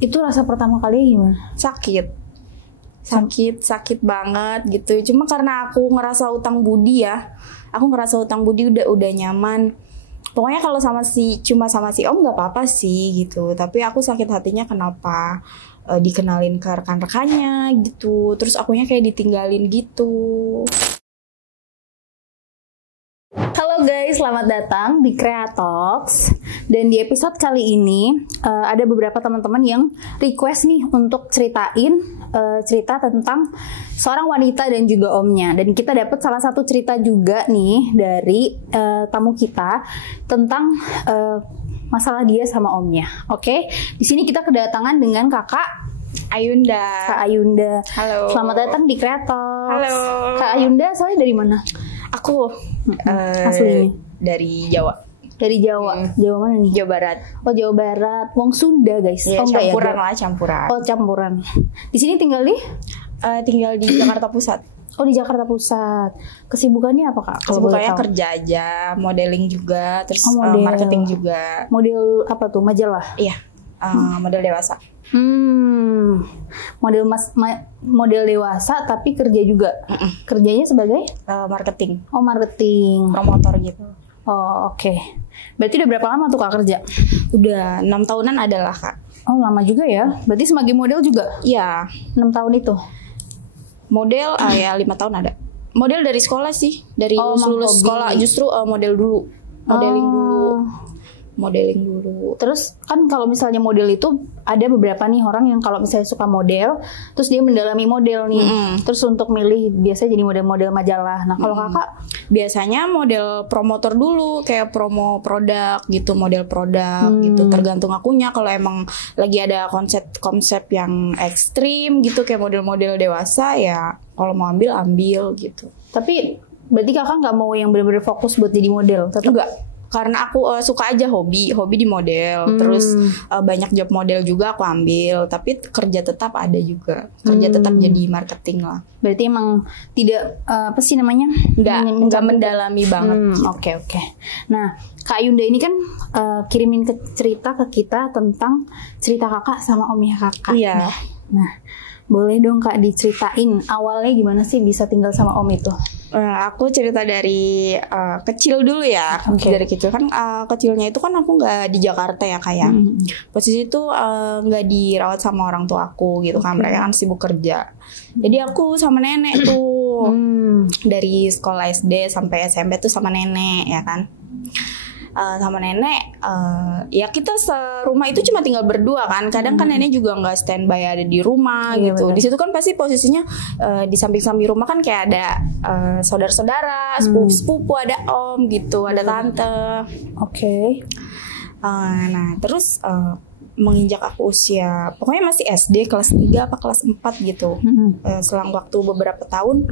Itu rasa pertama kali gimana? Sakit banget gitu. Cuma karena aku ngerasa utang budi ya, udah nyaman. Pokoknya kalau cuma sama si Om nggak apa-apa sih gitu. Tapi aku sakit hatinya kenapa dikenalin ke rekan-rekannya gitu. Terus akunya kayak ditinggalin gitu. Halo guys, selamat datang di Creatox. Dan di episode kali ini ada beberapa teman-teman yang request nih untuk ceritain cerita tentang seorang wanita dan juga omnya. Dan kita dapat salah satu cerita juga nih dari tamu kita tentang masalah dia sama omnya. Oke, di sini kita kedatangan dengan Kakak Ayunda. Kak Ayunda. Halo. Selamat datang di Creatox. Halo. Kak Ayunda, soalnya dari mana? Aku aslinya dari Jawa. Dari Jawa. Jawa mana nih? Jawa Barat. Oh, Jawa Barat. Wong Sunda, guys. Ya, oh, enggak campuran ya? lah, campuran. Oh, campuran. Di sini tinggal di? Tinggal di Jakarta Pusat. Oh, di Jakarta Pusat. Kesibukannya apa, Kak? Kesibukannya kerja aja, modeling juga, terus marketing juga. Model apa tuh? Majalah? Iya, model dewasa. Model dewasa tapi kerja juga. Kerjanya sebagai marketing. Oh, marketing. Promotor gitu. Oh, oke. Berarti udah berapa lama tuh Kak kerja? Udah 6 tahunan adalah Kak. Oh, lama juga ya. Berarti sebagai model juga? Iya. 6 tahun itu? Model ya 5 tahun ada. Model dari sekolah sih. Dari lulus sekolah justru model dulu. Modeling dulu. Terus kan kalau misalnya model itu ada beberapa nih orang yang kalau misalnya suka model, terus dia mendalami model nih. Terus untuk milih biasanya jadi model-model majalah. Nah kalau Kakak biasanya model promotor dulu, kayak promo produk gitu, model produk gitu. Tergantung akunya. Kalau emang lagi ada konsep yang ekstrim gitu, kayak model-model dewasa ya, kalau mau ambil gitu. Tapi berarti Kakak nggak mau yang benar-benar fokus buat jadi model? Tetap enggak. Karena aku suka aja hobi di model. Terus banyak job model juga aku ambil. Tapi kerja tetap ada juga. Kerja tetap jadi marketing lah. Berarti emang tidak apa sih namanya? Nggak mendalami banget. Oke. Nah, Kak Ayunda ini kan kirimin cerita ke kita tentang cerita Kakak sama omnya Kakak. Iya. Nah, boleh dong Kak diceritain awalnya gimana sih bisa tinggal sama om itu? Aku cerita dari kecil dulu ya. Dari kecil kan kecilnya itu kan aku nggak di Jakarta ya kayak. Posisi itu nggak dirawat sama orang tua aku gitu kan. Mereka kan sibuk kerja. Jadi aku sama nenek tuh dari sekolah SD sampai SMP tuh sama nenek ya kan. Sama nenek ya kita serumah itu cuma tinggal berdua kan. Kadang kan nenek juga nggak standby ada di rumah gitu. Di situ kan pasti posisinya di samping-samping rumah kan kayak ada saudara-saudara, sepupu, ada om gitu, ada tante. Oke. Nah terus menginjak aku usia pokoknya masih SD kelas 3 apa kelas 4 gitu. Selang waktu beberapa tahun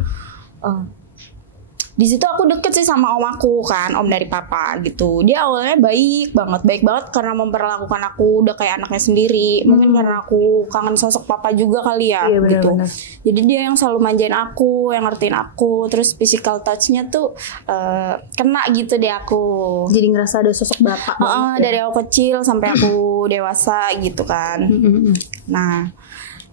di situ aku deket sih sama om aku kan, om dari papa gitu. Dia awalnya baik banget karena memperlakukan aku udah kayak anaknya sendiri. Mungkin karena aku kangen sosok papa juga kali ya, gitu. Jadi dia yang selalu manjain aku, yang ngertiin aku. Terus physical touch-nya tuh kena gitu deh aku. Jadi ngerasa ada sosok bapak. Dari aku kecil sampai aku dewasa gitu kan. Nah.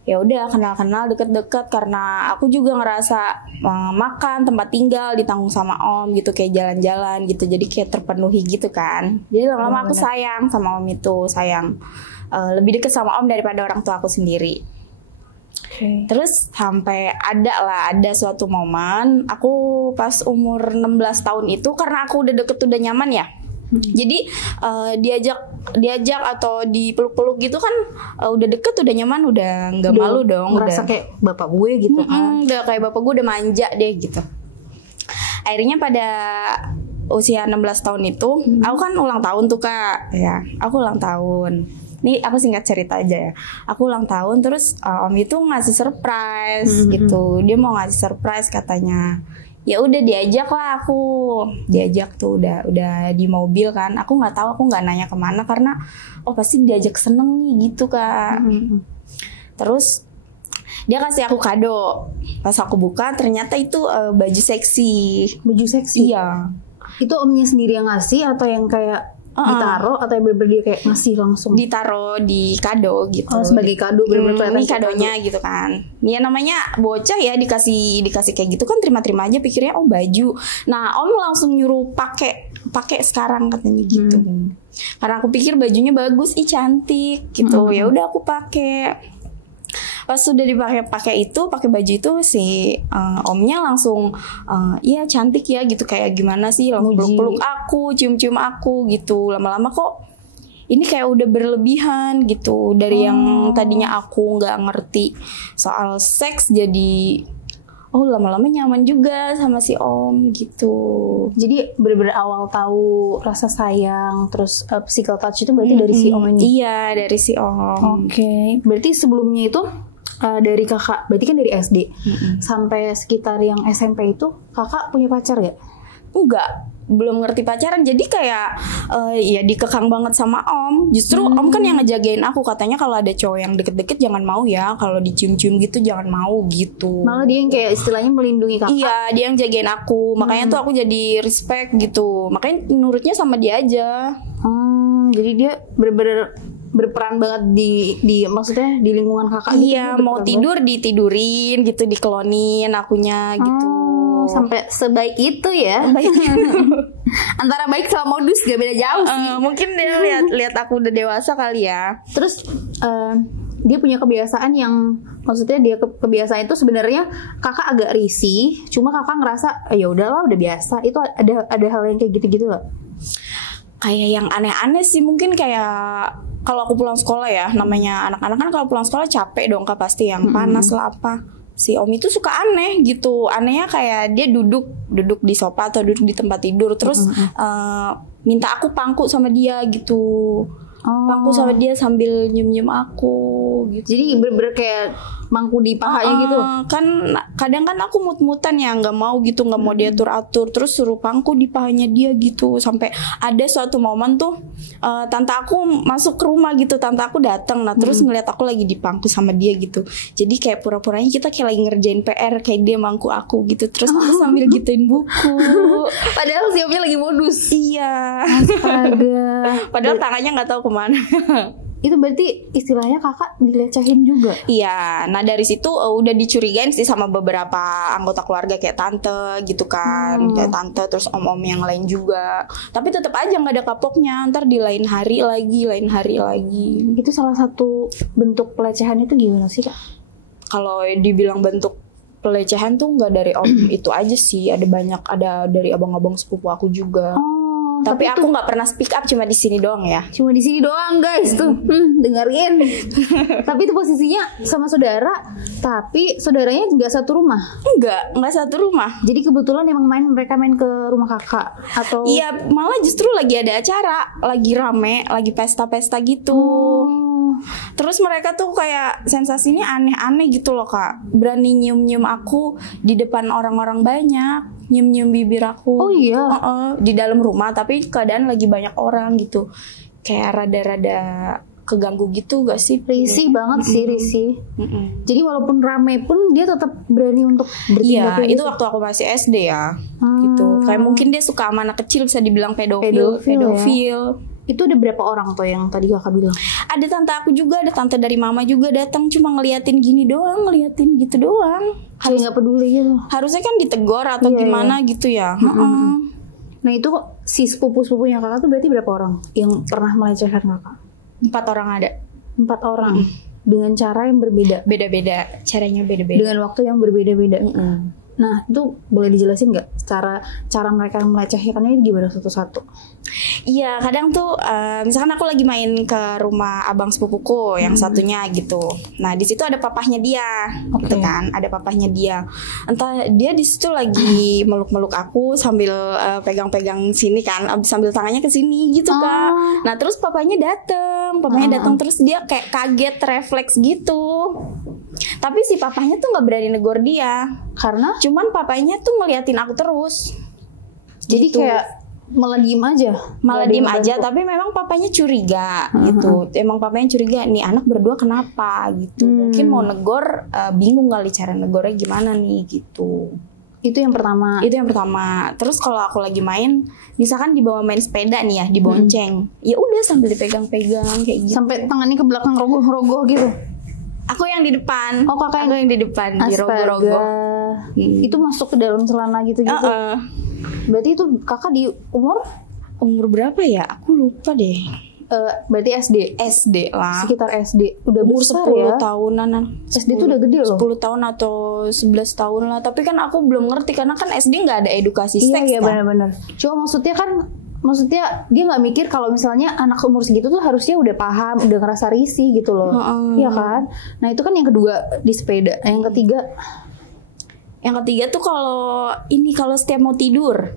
Ya udah kenal deket-deket karena aku juga ngerasa makan tempat tinggal ditanggung sama om gitu kayak jalan-jalan gitu jadi kayak terpenuhi gitu kan. Jadi lama-lama aku sayang sama om itu lebih deket sama om daripada orang tua aku sendiri. Terus sampai ada suatu momen aku pas umur 16 tahun itu karena aku udah deket udah nyaman ya. Jadi diajak atau dipeluk-peluk gitu kan udah deket udah nyaman udah nggak malu dong merasa kayak bapak gue gitu kan udah kayak bapak gue udah manja deh gitu. Akhirnya pada usia 16 tahun itu aku kan ulang tahun tuh Kak ya, aku ulang tahun. Ini aku singkat cerita aja ya. Aku ulang tahun terus om itu ngasih surprise gitu. Dia mau ngasih surprise katanya. Ya udah diajak lah diajak tuh udah di mobil kan. Aku nggak tahu, aku nggak nanya kemana karena pasti diajak seneng nih gitu Kak. Terus dia kasih aku kado. Pas aku buka ternyata itu baju seksi. Baju seksi? Iya. Itu omnya sendiri yang ngasih atau yang kayak Ditaro atau bener-bener dia kayak ngasih langsung? Ditaruh di kado gitu. Oh, sebagai kado bener-bener kelihatan ini kadonya gitu kan. Ya namanya bocah ya, dikasih kayak gitu kan terima-terima aja, pikirnya oh baju. Nah om langsung nyuruh pakai sekarang katanya gitu. Karena aku pikir bajunya bagus, cantik gitu. Ya udah aku pakai. Pas sudah pakai baju itu si omnya langsung iya cantik ya gitu, kayak gimana sih, langsung peluk aku, cium aku gitu. Lama-lama kok ini kayak udah berlebihan gitu, dari yang tadinya aku nggak ngerti soal seks jadi lama-lama nyaman juga sama si om gitu. Jadi bener-bener awal tahu rasa sayang terus physical touch itu berarti dari si om ini? Iya, dari si om. Oke. Berarti sebelumnya itu dari kakak, berarti kan dari SD sampai sekitar yang SMP itu kakak punya pacar gak? Enggak, belum ngerti pacaran, jadi kayak ya dikekang banget sama om. Justru om kan yang ngejagain aku, katanya kalau ada cowok yang deket-deket jangan mau ya, kalau dicium-cium gitu jangan mau gitu. Malah dia yang kayak istilahnya melindungi kakak. Iya, dia yang jagain aku, makanya tuh aku jadi respect gitu, makanya nurutnya sama dia aja. Jadi dia bener-bener berperan banget di maksudnya di lingkungan kakak. Iya, mau tidur ditidurin gitu, dikelonin akunya gitu. Sampai sebaik itu ya. Antara baik sama modus gak beda jauh sih. Mungkin dia lihat aku udah dewasa kali ya. Terus dia punya kebiasaan yang maksudnya dia kebiasaan itu sebenarnya kakak agak risih, cuma kakak ngerasa ya udahlah udah biasa. Itu ada hal yang kayak gitu-gitu gak? Kayak yang aneh-aneh sih, mungkin kayak kalau aku pulang sekolah ya, namanya anak-anak kan kalau pulang sekolah capek dong kak, pasti yang panas lah apa. Si om itu suka aneh gitu, anehnya kayak dia duduk di sofa atau duduk di tempat tidur, terus minta aku pangku sama dia gitu. Pangku sama dia sambil nyium-nyium aku gitu. Jadi bener-bener kayak mangku di pahanya gitu. Kan kadang kan aku mut-mutan ya, nggak mau gitu, nggak mau diatur-atur, terus suruh pangku di pahanya dia gitu. Sampai ada suatu momen tuh tante aku masuk ke rumah gitu, tante aku datang, nah terus ngeliat aku lagi dipangku sama dia gitu. Jadi kayak pura-puranya kita kayak lagi ngerjain PR, kayak dia mangku aku gitu, terus aku sambil gituin buku. Padahal si omnya lagi modus. Iya. Astaga. Padahal tangannya nggak tahu kemana. Itu berarti istilahnya kakak dilecehin juga? Iya, nah dari situ udah dicurigain sih sama beberapa anggota keluarga kayak tante gitu kan, kayak tante, terus om-om yang lain juga. Tapi tetap aja nggak ada kapoknya, ntar di lain hari lagi. Itu salah satu bentuk pelecehan itu gimana sih kak? Kalau dibilang bentuk pelecehan tuh nggak dari om itu aja sih, ada dari abang-abang sepupu aku juga. Tapi aku nggak pernah speak up, cuma di sini doang ya. Cuma di sini doang guys tuh, dengerin. Tapi itu posisinya sama saudara, tapi saudaranya nggak satu rumah. Nggak satu rumah. Jadi kebetulan emang mereka main ke rumah kakak atau? Iya, malah justru lagi ada acara, lagi rame, lagi pesta-pesta gitu. Terus mereka tuh kayak sensasinya aneh-aneh gitu loh kak. Berani nyium-nyium aku di depan orang-orang banyak, nyium-nyium bibir aku. Oh iya. Di dalam rumah tapi keadaan lagi banyak orang gitu. Kayak rada-rada keganggu gitu gak sih? Risih banget sih, risih. Jadi walaupun rame pun dia tetap berani untuk bertindak. Iya, itu waktu aku masih SD ya. Gitu. Kayak mungkin dia suka sama anak kecil, bisa dibilang pedofil. Ya? Itu ada berapa orang tuh yang tadi kakak bilang? Ada tante aku juga, ada tante dari mama juga datang, cuma ngeliatin gini doang, ngeliatin gitu doang. Harus nggak peduli gitu. Harusnya kan ditegor atau gimana gitu ya. Nah itu si sepupu-sepupunya kakak tuh berarti berapa orang yang pernah melecehkan kakak? 4 orang ada. 4 orang. Dengan cara yang berbeda. Beda-beda, caranya beda-beda. Dengan waktu yang berbeda-beda. Nah itu boleh dijelasin nggak cara mereka melecehkannya gimana satu-satu? Iya, kadang tuh misalkan aku lagi main ke rumah abang sepupuku yang satunya gitu. Nah di situ ada papahnya dia, gitu kan? Ada papahnya dia. Entah dia di situ lagi meluk-meluk aku sambil pegang-pegang sini kan, sambil tangannya ke sini gitu kak. Nah terus papahnya datang terus dia kayak kaget, refleks gitu. Tapi si papahnya tuh nggak berani negor dia, karena cuman papahnya tuh ngeliatin aku terus. Jadi gitu. Kayak malah diem aja, tapi memang papanya curiga gitu. Emang papanya curiga nih anak berdua kenapa gitu. Mungkin mau negor, bingung kali cara negornya gimana nih gitu. Itu yang pertama. Itu yang pertama. Terus kalau aku lagi main, misalkan dibawa main sepeda nih ya, dibonceng, ya udah sambil dipegang-pegang kayak gitu. Sampai tangannya ke belakang rogoh-rogoh gitu. Aku yang di depan. Oh, kakak aku yang di depan, di rogoh-rogoh. Itu masuk ke dalam celana gitu. Berarti itu kakak di umur berapa ya? Aku lupa deh. Berarti SD lah. Sekitar SD. Udah umur besar 10 ya. tahunan. SD tuh udah gede loh. 10 tahun atau 11 tahun lah. Tapi kan aku belum ngerti karena kan SD nggak ada edukasi seks. Iya kan? benar-benar. Cuma maksudnya dia nggak mikir kalau misalnya anak umur segitu tuh harusnya udah paham, udah ngerasa risih gitu loh. Iya kan? Nah itu kan yang kedua di sepeda. Yang ketiga tuh kalau setiap mau tidur,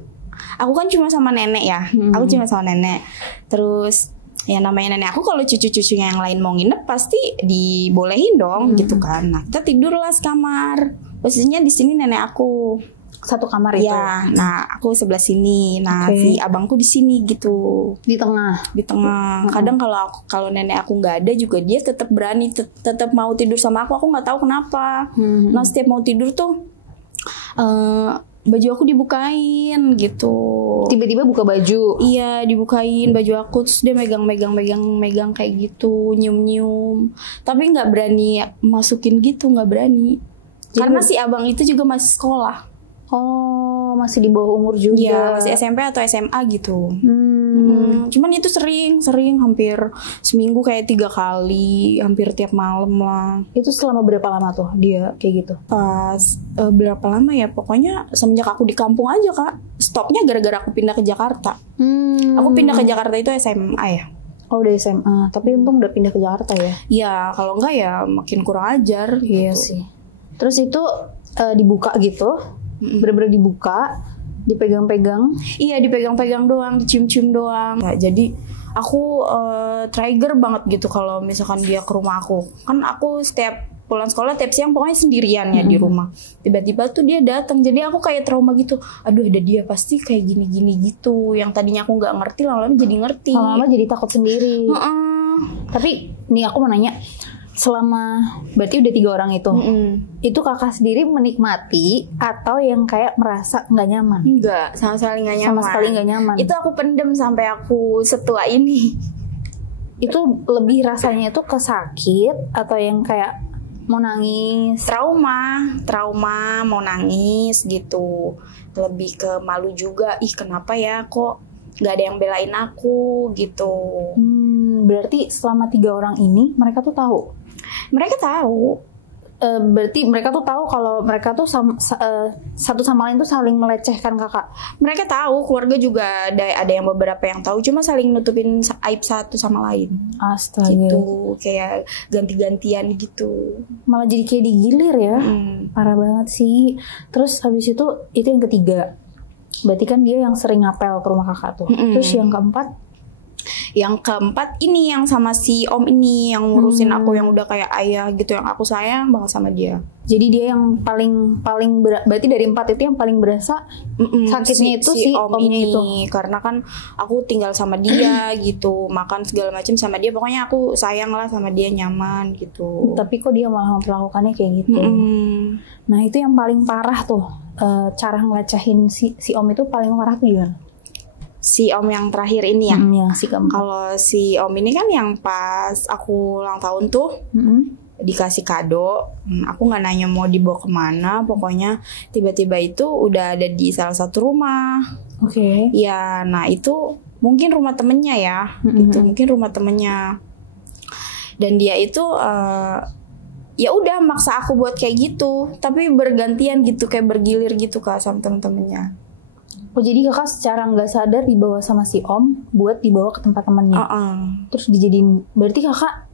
aku kan cuma sama nenek ya. Aku cuma sama nenek. Terus ya namanya nenek aku, kalau cucu-cucunya yang lain mau nginep pasti dibolehin dong gitu kan. Nah kita tidurlah sekamar. Posisinya di sini nenek aku. Satu kamar itu. Ya, nah aku sebelah sini. Nah si abangku di sini gitu. Di tengah. Kadang kalau nenek aku nggak ada juga dia tetap berani, tetap mau tidur sama aku. Aku nggak tahu kenapa. Nah setiap mau tidur tuh baju aku dibukain gitu. Tiba-tiba buka baju. Iya, dibukain baju aku, terus dia megang kayak gitu, nyium. Tapi nggak berani masukin gitu, nggak berani. Karena si abang itu juga masih sekolah. Oh, masih di bawah umur juga. Iya, masih SMP atau SMA gitu. Cuman itu sering hampir seminggu kayak 3 kali, hampir tiap malam lah. Itu selama berapa lama tuh dia kayak gitu? Pas berapa lama ya? Pokoknya semenjak aku di kampung aja Kak. Stopnya gara-gara aku pindah ke Jakarta. Aku pindah ke Jakarta itu SMA ya. Oh udah SMA, tapi untung udah pindah ke Jakarta ya? Iya, kalau enggak ya makin kurang ajar. Iya gitu. sih. Terus itu dibuka gitu? Bener-bener dibuka, dipegang-pegang. Iya, dipegang-pegang doang, dicium-cium doang. Ya, jadi aku trigger banget gitu kalau misalkan dia ke rumah aku. Kan aku setiap pulang sekolah tiap siang pokoknya sendirian ya di rumah. Tiba-tiba tuh dia datang, jadi aku kayak trauma gitu. Aduh, ada dia pasti kayak gini-gini gitu. Yang tadinya aku nggak ngerti, lama-lama jadi ngerti. Lama-lama jadi takut sendiri. Tapi nih aku mau nanya, selama berarti udah 3 orang itu kakak sendiri menikmati atau yang kayak merasa nggak nyaman? Enggak, sama sekali nggak nyaman. Sama sekali nggak nyaman. Itu aku pendem sampai aku setua ini. Itu lebih rasanya itu kesakit atau yang kayak mau nangis? Trauma mau nangis gitu. Lebih ke malu juga. Ih kenapa ya kok nggak ada yang belain aku gitu. Berarti selama 3 orang ini mereka tuh tahu. Mereka tahu. Berarti mereka tuh tahu kalau mereka tuh satu sama lain tuh saling melecehkan kakak. Mereka tahu, keluarga juga ada yang beberapa yang tahu, cuma saling nutupin aib satu sama lain. Astaga. Gitu, kayak ganti-gantian gitu. Malah jadi kayak digilir ya. Parah banget sih. Terus habis itu yang ketiga. Berarti kan dia yang sering ngapel ke rumah kakak tuh. Terus yang keempat? Yang keempat ini yang sama si om ini yang ngurusin aku, yang udah kayak ayah gitu, yang aku sayang banget sama dia. Jadi dia yang paling berarti dari 4 itu yang paling berasa sakitnya itu si om ini itu. Karena kan aku tinggal sama dia gitu, makan segala macam sama dia, pokoknya aku sayang lah sama dia, nyaman gitu. Tapi kok dia malah memperlakukannya kayak gitu. Nah itu yang paling parah tuh, cara ngelecehin si om itu paling parah tuh gimana? Si om yang terakhir ini ya. Kalau si om ini kan yang pas aku ulang tahun tuh dikasih kado. Aku nggak nanya mau dibawa kemana, pokoknya tiba-tiba itu udah ada di salah satu rumah. Oke. Ya, nah itu mungkin rumah temennya ya. Gitu, mungkin rumah temennya. Dan dia itu ya udah maksa aku buat kayak gitu, tapi bergantian gitu, kayak bergilir gitu Kak sama temen-temennya. Oh jadi kakak secara nggak sadar dibawa sama si om buat dibawa ke tempat temannya. Terus dijadiin, berarti kakak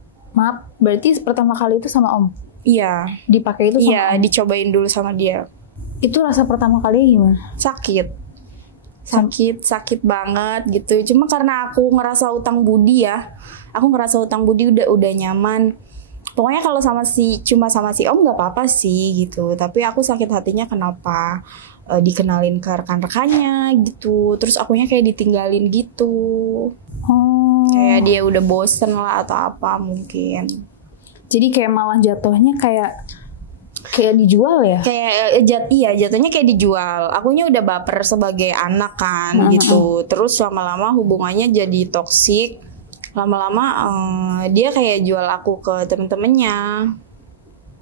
berarti pertama kali itu sama om? Iya. Dipakai itu sama om? Iya, dicobain dulu sama dia. Itu rasa pertama kali gimana? Sakit banget gitu. Cuma karena aku ngerasa utang budi ya. Aku ngerasa utang budi udah nyaman. Pokoknya kalau cuma sama si om nggak apa-apa sih gitu. Tapi aku sakit hatinya kenapa dikenalin ke rekan-rekannya gitu, terus akunya kayak ditinggalin gitu. Kayak dia udah bosen lah atau apa mungkin. Jadi kayak malah jatuhnya kayak Kayak dijual ya? Kayak jatuhnya kayak dijual. Akunya udah baper sebagai anak kan gitu. Terus lama-lama hubungannya jadi toksik. Lama-lama dia kayak jual aku ke temen-temennya.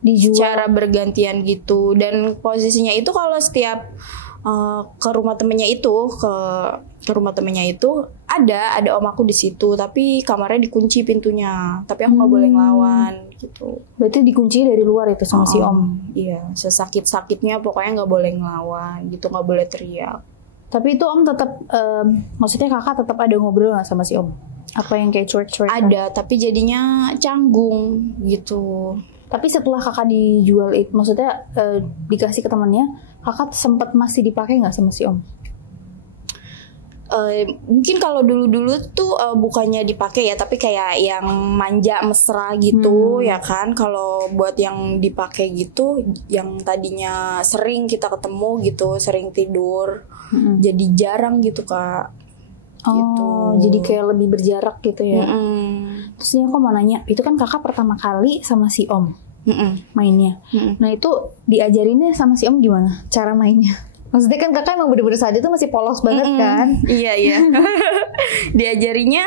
Dijual Secara bergantian gitu. Dan posisinya itu kalau setiap ke rumah temennya itu ke rumah temennya itu ada om aku di situ, tapi kamarnya dikunci pintunya, tapi aku nggak boleh ngelawan gitu. Berarti dikunci dari luar itu sama si om? Iya, sesakit-sakitnya pokoknya nggak boleh ngelawan gitu, nggak boleh teriak. Tapi itu om tetap, maksudnya kakak tetap ada ngobrol nggak sama si om? Apa yang kayak cuek-cuek? Ada, tapi jadinya canggung gitu. Tapi setelah kakak dijual itu, maksudnya dikasih ke temannya, kakak sempat masih dipakai nggak sama si om? Mungkin kalau dulu-dulu tuh bukannya dipakai ya, tapi kayak yang manja mesra gitu ya kan. Kalau buat yang dipakai gitu, yang tadinya sering kita ketemu gitu, sering tidur, jadi jarang gitu Kak. Gitu. Jadi kayak lebih berjarak gitu ya. Terus ini aku mau nanya, itu kan kakak pertama kali sama si om mainnya. Nah itu diajarinnya sama si om gimana cara mainnya? Maksudnya kan kakak emang bener-bener saat itu masih polos banget kan? Iya. Diajarinya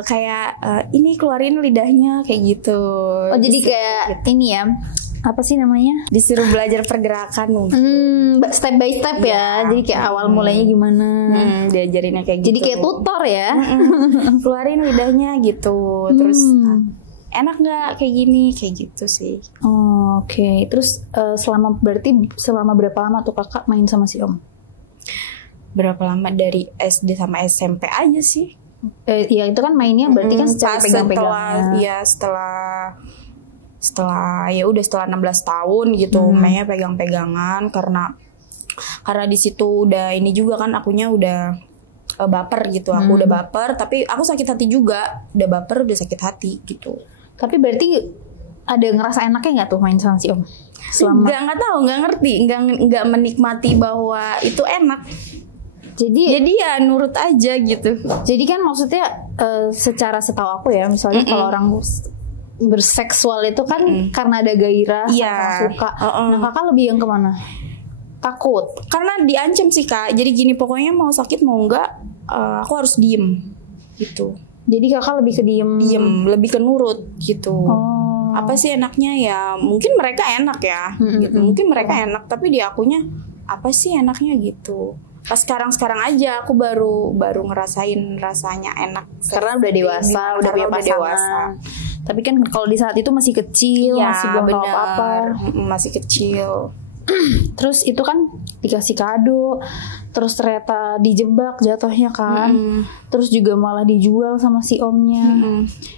kayak ini keluarin lidahnya kayak gitu. Oh jadi kayak gitu. Ini ya, apa sih namanya? Disuruh belajar pergerakan. Step by step ya. Jadi kayak awal mulainya gimana? Diajarinnya kayak gitu. Jadi kayak tutor ya. Keluarin lidahnya gitu. Terus enak nggak kayak gini, kayak gitu sih. Oke. Terus selama berapa lama tuh kakak main sama si om? Berapa lama? Dari SD sama SMP aja sih. Ya itu kan mainnya berarti kan secara pegang-pegangan. Setelah 16 tahun gitu, mainnya pegang-pegangan karena di situ udah ini juga kan, akunya udah baper gitu. Aku udah baper, tapi aku sakit hati juga. Udah baper, udah sakit hati gitu. Tapi berarti ada ngerasa enaknya nggak tuh main sama si om? Nggak tahu, nggak ngerti, nggak menikmati bahwa itu enak. Jadi ya nurut aja gitu. Jadi kan maksudnya secara setahu aku ya, misalnya kalau orang berseksual itu kan karena ada gairah, suka. Nah kakak lebih yang kemana? Takut? Karena diancam sih Kak. Jadi gini, pokoknya mau sakit mau enggak, aku harus diem gitu. Jadi kakak lebih ke diem, lebih ke nurut gitu. Apa sih enaknya ya? Mungkin mereka enak ya, gitu. Mungkin mereka enak, tapi di akunya apa sih enaknya gitu. Pas sekarang aja aku baru ngerasain rasanya enak. Karena udah dewasa, udah punya pasangan. Tapi kan kalau di saat itu masih kecil, masih belum tahu apa-apa, masih kecil. Terus itu kan dikasih kado, terus ternyata dijebak jatuhnya kan. Terus juga malah dijual sama si omnya.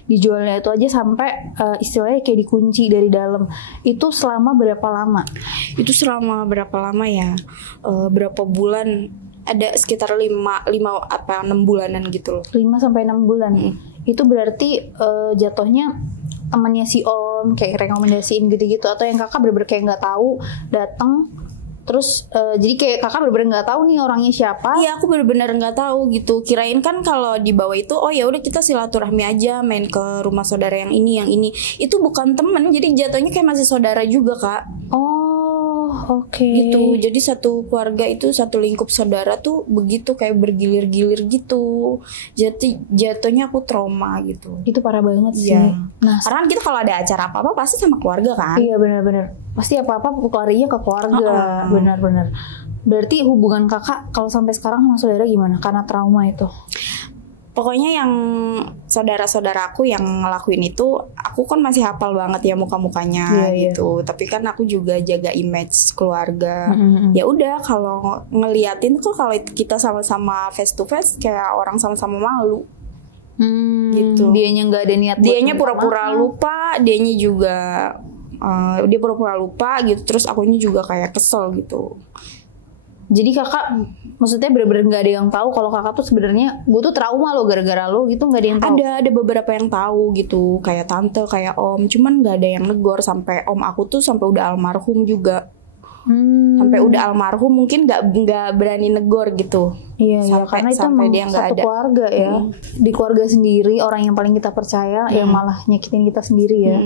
Dijualnya itu aja sampai istilahnya kayak dikunci dari dalam. Itu selama berapa lama? Itu selama berapa lama ya? Berapa bulan? Ada sekitar 6 bulanan gitu loh. 5 sampai 6 bulan. Itu berarti jatuhnya temannya si om kayak rekomendasiin gitu-gitu, atau yang kakak bener-bener kayak nggak tahu datang terus jadi kayak kakak bener-bener nggak tahu nih orangnya siapa? Iya, aku bener-bener nggak tahu gitu. Kirain kan kalau di bawah itu ya udah kita silaturahmi aja, main ke rumah saudara yang ini. Itu bukan temen, jadi jatuhnya kayak masih saudara juga Kak. Oke. Gitu. Jadi satu keluarga itu, satu lingkup saudara tuh begitu kayak bergilir-gilir gitu. Jadi jatuhnya aku trauma gitu. Itu parah banget sih. Nah, karena kita kalau ada acara apa-apa pasti sama keluarga kan? Iya benar-benar. Pasti apa-apa keluarganya ke keluarga. Benar-benar. Berarti hubungan kakak kalau sampai sekarang sama saudara gimana? Karena trauma itu. Pokoknya yang saudara-saudara aku yang ngelakuin itu, aku kan masih hafal banget ya muka-mukanya gitu. Tapi kan aku juga jaga image keluarga. Ya udah, kalau ngeliatin tuh kalau kita sama-sama face to face kayak orang sama-sama malu. Gitu. Dianya nggak ada niat. Dianya pura-pura lupa, dianya juga dia pura-pura lupa gitu. Terus akunya juga kayak kesel gitu. Jadi kakak maksudnya bener-bener nggak ada yang tahu kalau kakak tuh sebenarnya gue tuh trauma lo gara-gara lo gitu, nggak ada yang tahu? Ada beberapa yang tahu gitu, kayak tante, kayak om, cuman nggak ada yang negor. Sampai om aku tuh sampai udah almarhum juga, sampai udah almarhum mungkin nggak berani negor gitu. Iya, karena itu dia satu ada. Keluarga ya, di keluarga sendiri orang yang paling kita percaya yang malah nyakitin kita sendiri ya.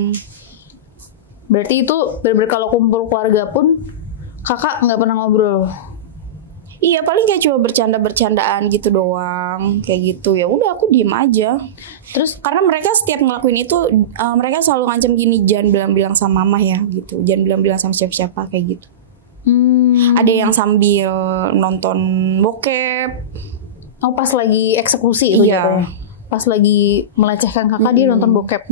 Berarti itu bener-bener kalau kumpul keluarga pun kakak nggak pernah ngobrol. Iya, paling kayak cuma bercanda-bercandaan gitu doang, kayak gitu. Ya udah aku diem aja. Terus karena mereka setiap ngelakuin itu mereka selalu ngancam gini, jangan bilang-bilang sama mama ya gitu. Jangan bilang-bilang sama siapa-siapa kayak gitu. Ada yang sambil nonton bokep. Oh, pas lagi eksekusi itu Iya. jatuhnya. Pas lagi melecehkan kakak dia nonton bokep.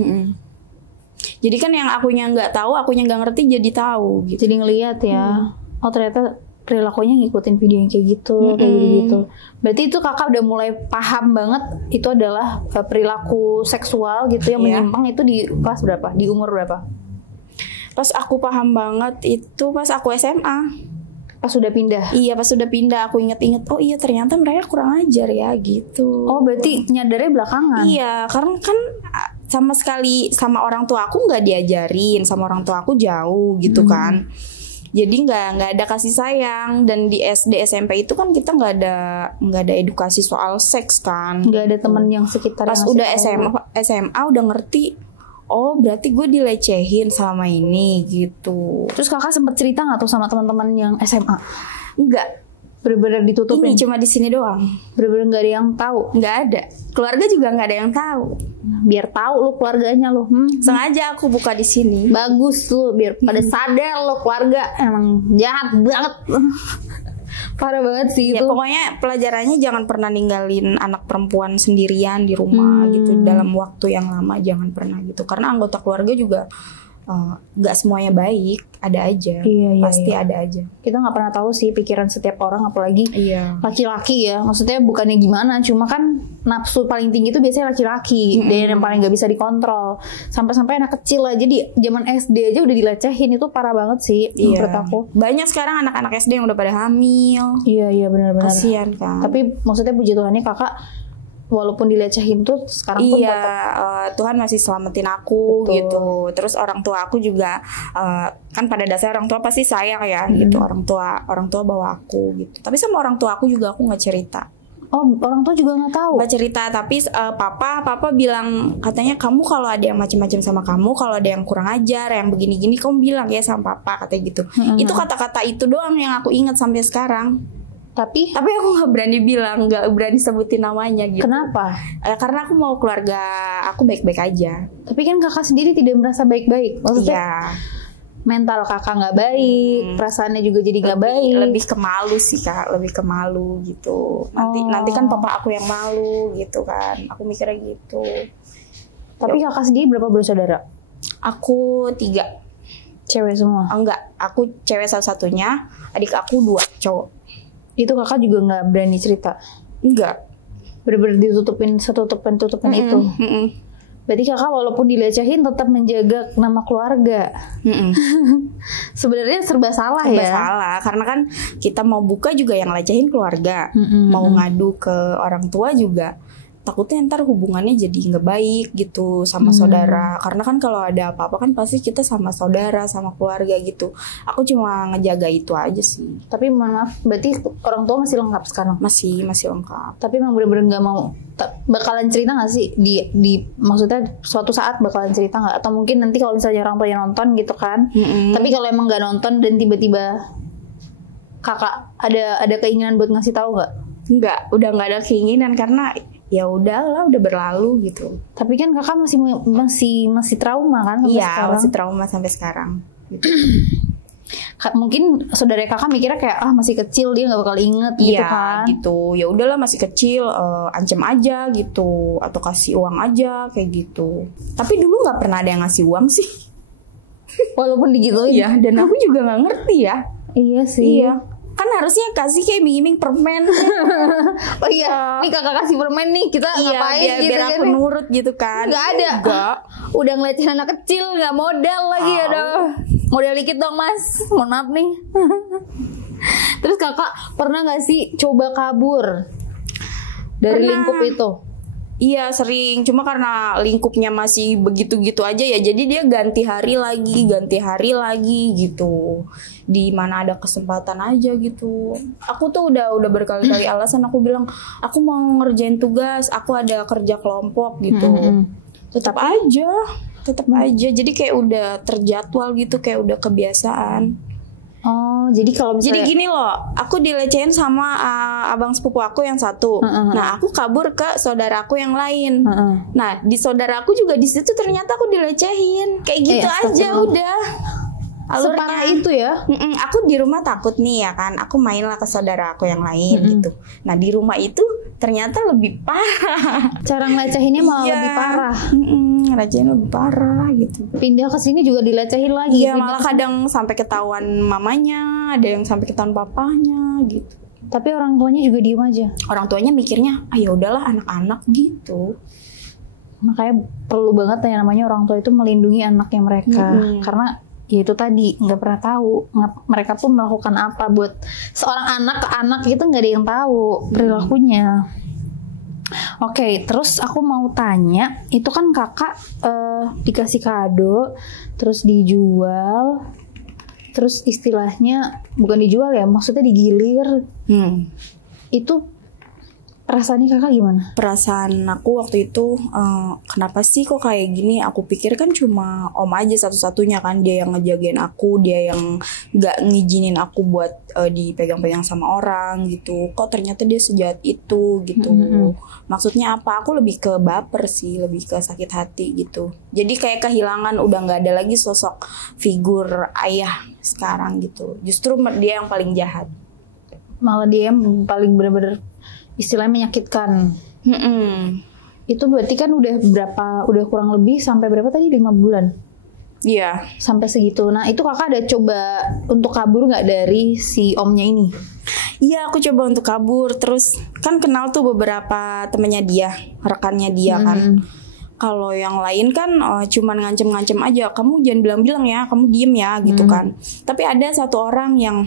Jadi kan yang akunya nggak tahu, akunya nggak ngerti jadi tahu gitu. Jadi ngelihat ya. Oh, ternyata perilakunya ngikutin video yang kayak gitu, kayak gitu. Berarti itu kakak udah mulai paham banget itu adalah perilaku seksual gitu yang menyimpang itu di kelas berapa? Di umur berapa? Pas aku paham banget itu pas aku SMA. Pas sudah pindah? Iya, pas sudah pindah aku inget-inget, oh iya ternyata mereka kurang ajar ya gitu. Oh, berarti nyadarnya belakangan? Iya, karena kan sama sekali sama orang tua aku nggak diajarin, sama orang tua aku jauh gitu kan. Jadi nggak ada kasih sayang, dan di SD SMP itu kan kita nggak ada edukasi soal seks kan. Nggak ada teman yang sekitar. Pas yang udah SMA udah ngerti. Oh berarti gue dilecehin selama ini gitu. Terus kakak sempet cerita nggak tuh sama teman-teman yang SMA? Enggak. Bener-bener ditutupin? Ini cuma di sini doang. Bener-bener nggak ada yang tahu? Nggak ada. Keluarga juga nggak ada yang tahu. Biar tahu lu keluarganya lu. Sengaja aku buka di sini. Bagus lu, biar pada sadar lo keluarga emang jahat banget. Parah banget sih Ya itu. pokoknya pelajarannya jangan pernah ninggalin anak perempuan sendirian di rumah gitu dalam waktu yang lama, jangan pernah gitu. Karena anggota keluarga juga nggak semuanya baik, ada aja. Pasti ada aja. Kita nggak pernah tahu sih pikiran setiap orang, apalagi laki-laki ya. Maksudnya bukannya gimana, cuma kan nafsu paling tinggi itu biasanya laki-laki, dan yang paling nggak bisa dikontrol. Sampai-sampai anak kecil aja di zaman SD aja udah dilecehin, itu parah banget sih menurut aku. Banyak sekarang anak-anak SD yang udah pada hamil. Iya benar-benar. Kasian kan. Tapi maksudnya puji Tuhannya kakak walaupun dilecehin tuh sekarang pun Tuhan masih selamatin aku. Betul. Gitu. Terus orang tua aku juga kan pada dasar orang tua pasti sayang ya gitu. Orang tua bawa aku gitu. Tapi sama orang tua aku juga aku nggak cerita. Oh, orang tua juga nggak tahu? Nggak cerita, tapi papa bilang katanya kamu kalau ada yang macam-macam sama kamu, kalau ada yang kurang ajar, yang begini-gini kamu bilang ya sama papa, katanya gitu. Itu kata-kata itu doang yang aku ingat sampai sekarang. Tapi aku nggak berani bilang, nggak berani sebutin namanya gitu. Kenapa? Karena aku mau keluarga aku baik-baik aja. Tapi kan kakak sendiri tidak merasa baik-baik. Maksudnya mental kakak nggak baik, perasaannya juga jadi nggak baik. Lebih ke malu sih kak, lebih ke malu gitu. Nanti kan papa aku yang malu gitu kan. Aku mikirnya gitu. Tapi kakak sendiri berapa bersaudara? Aku 3. Cewek semua? Enggak, aku cewek satu-satunya. Adik aku 2 cowok. Itu kakak juga nggak berani cerita? Enggak. Bener-bener ditutupin itu. Berarti kakak walaupun dilecehin tetap menjaga nama keluarga. Sebenarnya serba salah ya. Serba salah, karena kan kita mau buka juga yang lecehin keluarga. Mau ngadu ke orang tua juga takutnya ntar hubungannya jadi nggak baik gitu sama saudara. Karena kan kalau ada apa-apa kan pasti kita sama saudara, sama keluarga gitu. Aku cuma ngejaga itu aja sih. Tapi maaf, berarti orang tua masih lengkap sekarang? Masih lengkap. Tapi emang bener-bener nggak mau bakalan cerita nggak sih di maksudnya suatu saat bakalan cerita nggak? Atau mungkin nanti kalau misalnya orang tuanya nonton gitu kan? Tapi kalau emang nggak nonton dan tiba-tiba kakak ada keinginan buat ngasih tahu nggak? Nggak, udah nggak ada keinginan karena ya udahlah, udah berlalu gitu. Tapi kan kakak masih trauma kan? Iya, masih trauma sampai sekarang. Gitu. Mungkin saudara kakak mikirnya kayak masih kecil dia nggak bakal inget gitu kan? Iya gitu. Ya udahlah masih kecil, ancam aja gitu, atau kasih uang aja kayak gitu. Tapi dulu nggak pernah ada yang ngasih uang sih. Walaupun digituin. Iya. Dan aku juga nggak ngerti ya. Iya sih. Iya. Kan harusnya kasih kayak iming-iming permen. Oh iya, nih kakak kasih permen nih, kita ngapain gitu biar aku nurut gitu kan. Nggak ada. Enggak. Udah ngeliatin anak kecil, nggak modal lagi. Aduh, modal dikit dong mas, mohon maaf nih. Terus kakak pernah nggak sih coba kabur dari lingkup itu? Iya sering, cuma karena lingkupnya masih begitu-gitu aja ya, jadi dia ganti hari lagi gitu. Di mana ada kesempatan aja gitu. Aku tuh udah berkali-kali alasan, aku bilang aku mau ngerjain tugas, aku ada kerja kelompok gitu. Tetap aja. tetap aja. Jadi kayak udah terjadwal gitu, kayak udah kebiasaan. Oh, jadi kalau misalnya Jadi gini loh, aku dilecehin sama abang sepupu aku yang satu. Nah, aku kabur ke saudaraku yang lain. Nah, di saudaraku juga di situ ternyata aku dilecehin. Kayak gitu aja udah. Alurnya. Separah itu ya? Aku di rumah takut nih ya kan. Aku mainlah ke saudara aku yang lain gitu. Nah, di rumah itu ternyata lebih parah. Cara ngelecehinnya malah lebih parah. Ngelecehin lebih parah gitu. Pindah ke sini juga dilecehin lagi. Iya, malah kadang sampai ketahuan mamanya, ada yang sampai ketahuan papahnya gitu. Tapi orang tuanya juga diem aja. Orang tuanya mikirnya, ya udahlah anak-anak gitu. Makanya perlu banget yang namanya orang tua itu melindungi anaknya mereka. Karena ya itu tadi nggak pernah tahu mereka pun melakukan apa buat seorang anak ke anak itu, nggak ada yang tahu perilakunya. Oke, terus aku mau tanya, itu kan kakak dikasih kado, terus dijual, terus istilahnya bukan dijual ya, maksudnya digilir. Itu perasaannya kakak gimana? Perasaan aku waktu itu, kenapa sih kok kayak gini? Aku pikir kan cuma om aja satu-satunya kan, dia yang ngejagain aku, dia yang gak ngizinin aku buat dipegang-pegang sama orang gitu. Kok ternyata dia sejahat itu gitu. Maksudnya apa? Aku lebih ke baper sih, lebih ke sakit hati gitu. Jadi kayak kehilangan, udah gak ada lagi sosok figur ayah sekarang gitu. Justru dia yang paling jahat. Malah dia yang paling benar-benar istilahnya menyakitkan. Itu berarti kan udah kurang lebih sampai berapa tadi, 5 bulan? Iya. Sampai segitu. Nah itu kakak ada coba untuk kabur nggak dari si omnya ini? Iya, aku coba untuk kabur. Terus kan kenal tuh beberapa temennya dia, rekannya dia kan. Kalau yang lain kan cuman ngancem-ngancem aja, kamu jangan bilang-bilang ya, kamu diem ya gitu kan. Tapi ada satu orang yang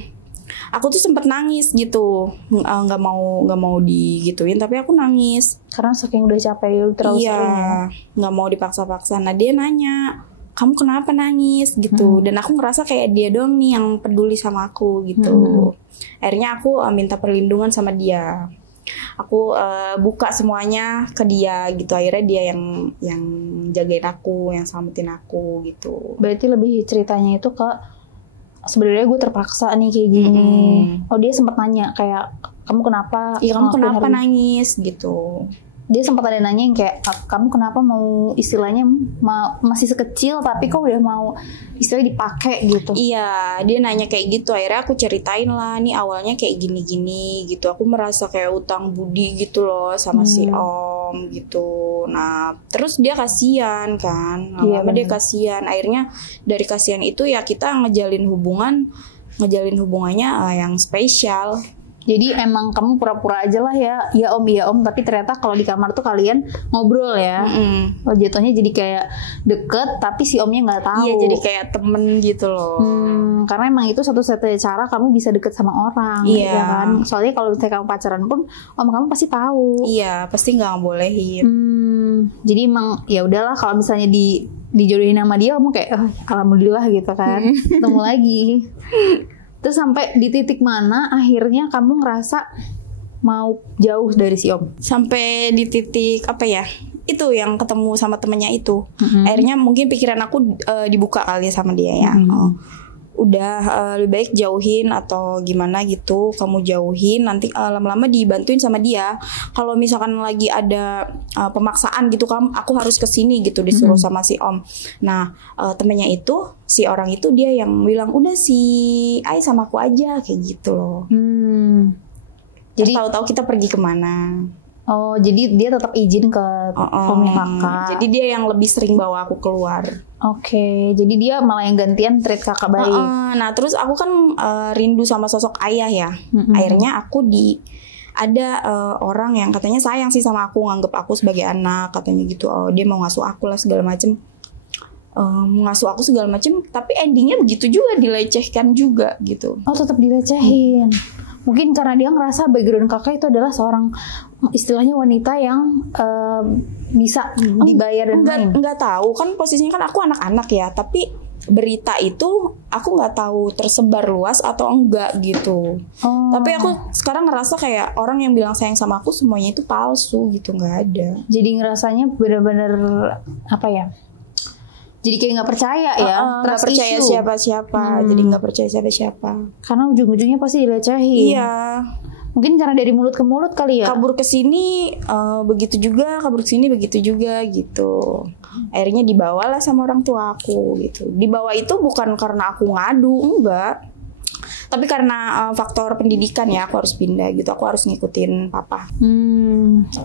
aku tuh sempet nangis gitu, nggak mau digituin, tapi aku nangis karena saking udah capek terlalu sering ya. Nggak mau dipaksa-paksa. Nah dia nanya, kamu kenapa nangis gitu, dan aku ngerasa kayak dia doang nih yang peduli sama aku gitu. Akhirnya aku minta perlindungan sama dia. Aku buka semuanya ke dia gitu. Akhirnya dia yang jagain aku, yang selamatin aku gitu. Berarti lebih ceritanya itu ke sebenarnya gue terpaksa nih kayak gini. Oh dia sempat nanya kayak, kamu kenapa? Iya, kamu kenapa nangis gitu. Dia sempat ada nanya yang kayak, kamu kenapa mau istilahnya masih sekecil tapi kok udah mau istilahnya dipakai gitu. Iya, dia nanya kayak gitu. Akhirnya aku ceritain lah, nih awalnya kayak gini-gini gitu. Aku merasa kayak utang budi gitu loh sama si om gitu. Nah terus dia kasihan kan, lama-lama dia kasihan. Akhirnya dari kasihan itu ya kita ngejalin hubungannya yang spesial. Jadi emang kamu pura-pura aja lah ya om, tapi ternyata kalau di kamar tuh kalian ngobrol ya. Oh, jatuhnya jadi kayak deket tapi si omnya nggak tahu. Iya, jadi kayak temen gitu loh. Karena emang itu satu-satunya cara kamu bisa deket sama orang. Iya ya kan. Soalnya kalau misalnya kamu pacaran pun om kamu pasti tahu. Iya, pasti nggak bolehin. Jadi emang ya udahlah kalau misalnya dijodohin sama dia, kamu kayak alhamdulillah gitu kan, ketemu lagi. Terus sampai di titik mana akhirnya kamu ngerasa mau jauh dari si om? Sampai di titik apa ya? Itu yang ketemu sama temennya itu. Akhirnya mungkin pikiran aku dibuka kali sama dia ya. Udah lebih baik jauhin atau gimana gitu. Kamu jauhin, nanti lama-lama dibantuin sama dia. Kalau misalkan lagi ada pemaksaan gitu, aku harus kesini gitu, disuruh sama si om. Nah temennya itu, si orang itu dia yang bilang, udah si Ai sama aku aja kayak gitu loh. Jadi tahu-tahu kita pergi kemana. Oh, jadi dia tetap izin ke omnya kakak. Jadi dia yang lebih sering bawa aku keluar. Oke, jadi dia malah yang gantian treat kakak baik. Nah, terus aku kan rindu sama sosok ayah ya. Akhirnya aku ada orang yang katanya sayang sih sama aku, nganggep aku sebagai anak katanya gitu. Oh, dia mau ngasuh aku lah segala macem. Ngasuh aku segala macem, tapi endingnya begitu juga, dilecehkan juga gitu. Oh, tetap dilecehin. Mungkin karena dia ngerasa background kakak itu adalah seorang istilahnya wanita yang bisa dibayar dan main. Enggak tahu kan, posisinya kan aku anak-anak ya, tapi berita itu aku nggak tahu tersebar luas atau enggak gitu. Tapi aku sekarang ngerasa kayak orang yang bilang sayang sama aku semuanya itu palsu gitu, nggak ada. Jadi ngerasanya benar-benar apa ya? Jadi kayak nggak percaya ya, nggak trust percaya issue. siapa-siapa, jadi nggak percaya siapa-siapa. Karena ujung-ujungnya pasti dilecehin. Iya. Mungkin karena dari mulut ke mulut kali ya. Kabur ke sini begitu juga, kabur ke sini begitu juga gitu. Akhirnya dibawalah sama orang tua aku gitu. Dibawa itu bukan karena aku ngadu, enggak. Tapi karena faktor pendidikan ya, aku harus pindah gitu. Aku harus ngikutin papa.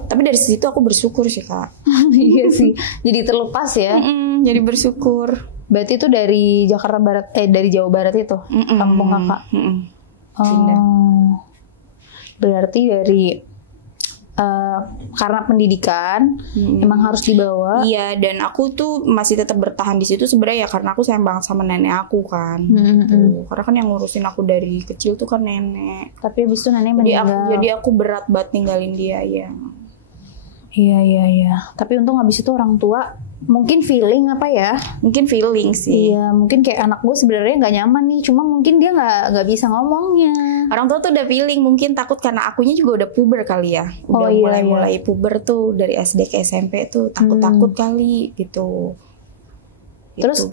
Tapi dari situ aku bersyukur sih, Kak. Iya sih. Jadi terlepas ya. Jadi bersyukur. Berarti itu dari Jakarta Barat, dari Jawa Barat itu, kampung kakak. Pindah. Berarti dari karena pendidikan emang harus dibawa. Iya, dan aku tuh masih tetap bertahan di situ sebenarnya ya karena aku sayang banget sama nenek aku kan. Karena kan yang ngurusin aku dari kecil tuh kan nenek. Tapi abis itu nenek meninggal. Jadi aku berat banget ninggalin dia ya. Iya. Tapi untung abis itu orang tua mungkin feeling apa ya? Mungkin feeling sih. Iya, mungkin kayak anak gue sebenarnya nggak nyaman nih, cuma mungkin dia nggak bisa ngomongnya. Orang tua tuh udah feeling, mungkin takut karena akunya juga udah puber kali ya. Udah mulai puber tuh dari SD ke SMP tuh takut-takut kali gitu. Terus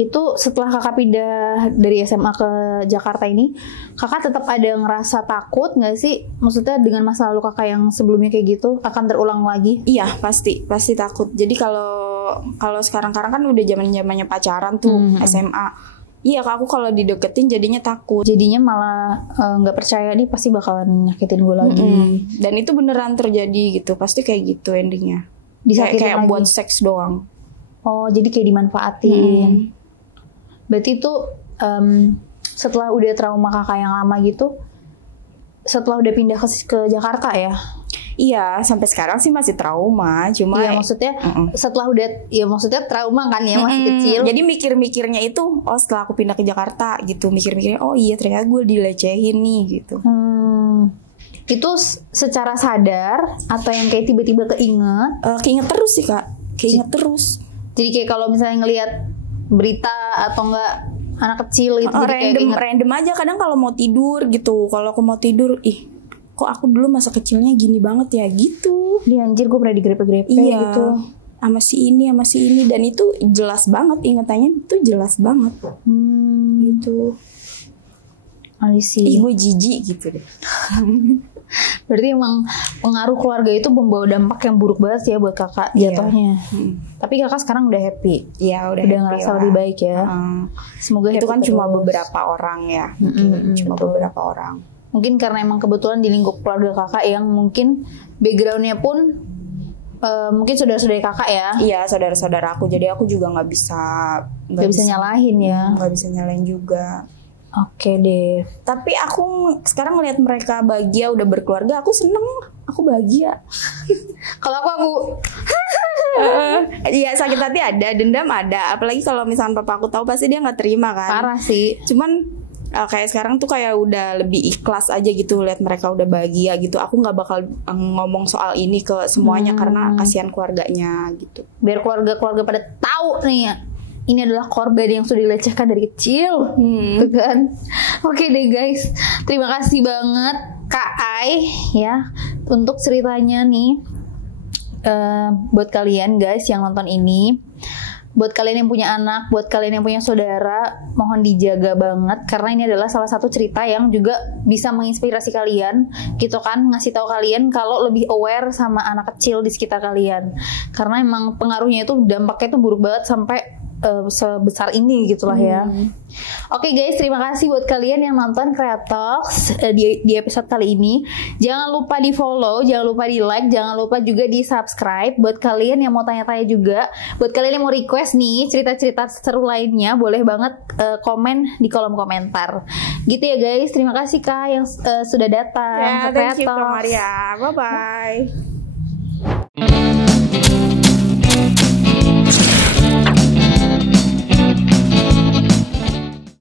itu setelah kakak pindah dari SMA ke Jakarta ini, kakak tetap ada ngerasa takut nggak sih? Maksudnya dengan masa lalu kakak yang sebelumnya kayak gitu akan terulang lagi? Iya, pasti takut. Jadi kalau sekarang kan udah zamannya pacaran tuh SMA. Iya, aku kalau dideketin jadinya takut. Jadinya malah nggak percaya nih pasti bakalan nyakitin gue lagi. Dan itu beneran terjadi gitu, pasti kayak gitu endingnya. Kayak buat seks doang. Oh, jadi kayak dimanfaatin. Berarti itu setelah udah trauma kakak yang lama gitu, setelah udah pindah ke Jakarta ya? Iya, sampai sekarang sih masih trauma. Cuma iya, maksudnya setelah udah, ya maksudnya trauma kan ya, masih kecil. Jadi mikirnya itu, setelah aku pindah ke Jakarta gitu, mikirnya oh iya ternyata gue dilecehin nih gitu. Itu secara sadar atau yang kayak tiba-tiba keinget? Keinget terus sih, Kak. Keinget terus. Jadi kayak kalau misalnya ngelihat berita atau enggak anak kecil gitu, random aja. Kadang kalau mau tidur gitu, kalau aku mau tidur, kok aku dulu masa kecilnya gini banget ya gitu. Dia anjir, gue pernah digrepe-grepe gitu sama si ini dan itu jelas banget, ingatannya itu jelas banget gitu. Gue jijik gitu deh. Berarti emang pengaruh keluarga itu membawa dampak yang buruk banget ya buat kakak jatuhnya. Tapi kakak sekarang udah happy. Iya, udah ngerasa lebih baik ya. Semoga itu kan terus. Cuma beberapa orang ya. Cuma beberapa orang. Mungkin karena emang kebetulan di lingkup keluarga kakak yang mungkin backgroundnya pun mungkin saudara-saudara kakak ya. Iya, saudara-saudara aku. Jadi aku juga nggak bisa nyalahin ya. Nggak bisa nyalahin juga. Oke deh. Tapi aku sekarang ngeliat mereka bahagia udah berkeluarga, aku seneng, aku bahagia. Kalau aku iya, sakit hati ada, dendam ada. Apalagi kalau misalnya papa aku tahu pasti dia nggak terima kan. Parah sih. Cuman kayak sekarang tuh kayak udah lebih ikhlas aja gitu lihat mereka udah bahagia gitu. Aku nggak bakal ngomong soal ini ke semuanya karena kasihan keluarganya gitu. Biar keluarga pada tahu nih. Ini adalah korban yang sudah dilecehkan dari kecil, kan? Oke deh guys, terima kasih banget Kak Ai ya untuk ceritanya nih. Buat kalian guys yang nonton ini, buat kalian yang punya anak, buat kalian yang punya saudara, mohon dijaga banget karena ini adalah salah satu cerita yang juga bisa menginspirasi kalian, gitu kan, ngasih tahu kalian kalau lebih aware sama anak kecil di sekitar kalian. Karena emang pengaruhnya itu dampaknya itu buruk banget sampai sebesar ini gitulah ya. Oke guys, terima kasih buat kalian yang nonton Kreatox di episode kali ini. Jangan lupa di follow, jangan lupa di like, jangan lupa juga di subscribe. Buat kalian yang mau tanya-tanya juga, buat kalian yang mau request nih cerita-cerita seru lainnya, boleh banget komen di kolom komentar. Gitu ya guys, terima kasih Kak yang sudah datang ke Thank you Kak Maria, bye bye.